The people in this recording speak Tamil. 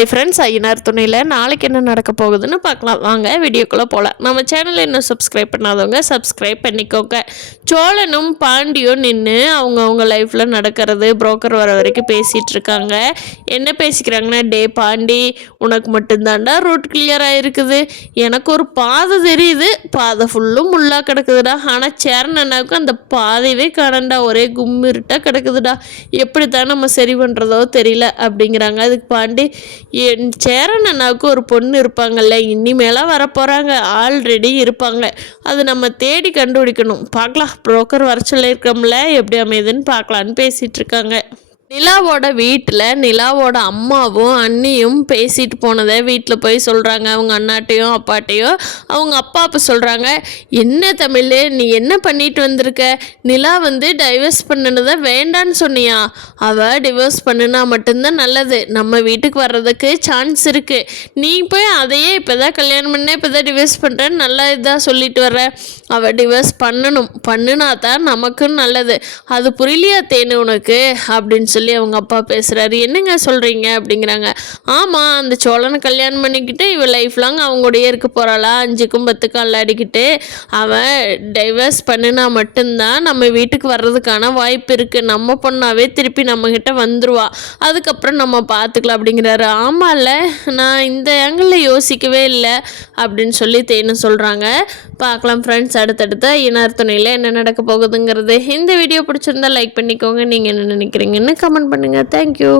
ஹாய் ஃப்ரெண்ட்ஸ், ஐயனார் துணையில் நாளைக்கு என்ன நடக்க போகுதுன்னு பார்க்கலாம். வாங்க வீடியோக்குள்ளே போகலாம். நம்ம சேனலை இன்னும் சப்ஸ்கிரைப் பண்ணாதவங்க சப்ஸ்கிரைப் பண்ணிக்கோங்க. சோழனும் பாண்டியும் நின்று அவங்க லைஃப்பில் நடக்கிறது புரோக்கர் வர வரைக்கும் பேசிகிட்டு இருக்காங்க. என்ன பேசிக்கிறாங்கன்னா, டே பாண்டி, உனக்கு மட்டும்தாண்டா ரூட் கிளியராக இருக்குது. எனக்கு ஒரு பாதை தெரியுது, பாதை ஃபுல்லும் முள்ளாக கிடக்குதுடா. ஆனால் சேரன் அண்ணாவுக்கு அந்த பாதையவே காணண்டா, ஒரே கும்மிருட்டாக கிடக்குதுடா. எப்படி தான் நம்ம சரி பண்ணுறதோ தெரியல அப்படிங்கிறாங்க. அதுக்கு பாண்டி, என் சேரன் அண்ணாவுக்கு ஒரு பொண்ணு இருப்பாங்கல்ல, இனிமேலாம் வரப்போகிறாங்க, ஆல்ரெடி இருப்பாங்க, அது நம்ம தேடி கண்டுபிடிக்கணும், பார்க்கலாம், புரோக்கர் வர சொல்லியிருக்கோம்ல, எப்படி அமையுதுன்னு பார்க்கலான்னு பேசிகிட்டு இருக்காங்க. நிலாவோட வீட்டில் நிலாவோட அம்மாவும் அண்ணியும் பேசிட்டு போனதை வீட்டில் போய் சொல்கிறாங்க. அவங்க அண்ணாட்டையும் அப்பாட்டையும். அவங்க அப்பா அப்போ சொல்கிறாங்க, என்ன தமிழ், நீ என்ன பண்ணிட்டு வந்திருக்க? நிலா டைவர்ஸ் பண்ணினதை வேண்டான்னு சொன்னியா? அவள் டிவோர்ஸ் பண்ணினா மட்டும்தான் நல்லது, நம்ம வீட்டுக்கு வர்றதுக்கு சான்ஸ் இருக்குது. நீ போய் அதையே இப்போ தான் கல்யாணம் பண்ண, இப்போ தான் டிவோர்ஸ் பண்ணுறேன்னு நல்லா இதாக சொல்லிட்டு வர்ற. அவள் டிவோர்ஸ் பண்ணினா தான் நமக்கும் நல்லது. அது புரியலையா தேனு உனக்கு அப்படின்னு சொல்லி அவங்க அப்பா பேசுகிறாரு. என்னங்க சொல்கிறீங்க அப்படிங்கிறாங்க. ஆமாம், அந்த சோழனை கல்யாணம் பண்ணிக்கிட்டு இவள் லைஃப் லாங் அவங்களுடைய இருக்க போகிறாளா, 5க்கும் 10க்கும் அல்லாடிக்கிட்டு. அவன் டைவர்ஸ் பண்ணினா மட்டும்தான் நம்ம வீட்டுக்கு வர்றதுக்கான வாய்ப்பு இருக்குது. நம்ம பொண்ணாவே திருப்பி நம்மக்கிட்ட வந்துடுவா, அதுக்கப்புறம் நம்ம பார்த்துக்கலாம் அப்படிங்கிறாரு. ஆமாம்ல, நான் இந்த ஆங்கிளில் யோசிக்கவே இல்லை அப்படின்னு சொல்லி தேனு சொல்கிறாங்க. பார்க்கலாம் ஃப்ரெண்ட்ஸ், அடுத்தடுத்த ஐயனார் துணையில் என்ன நடக்க போகுதுங்கிறது. இந்த வீடியோ பிடிச்சிருந்தா லைக் பண்ணிக்கோங்க. நீங்கள் என்ன நினைக்கிறீங்கன்னு கமெண்ட் பண்ணுங்கள். தேங்க்யூ.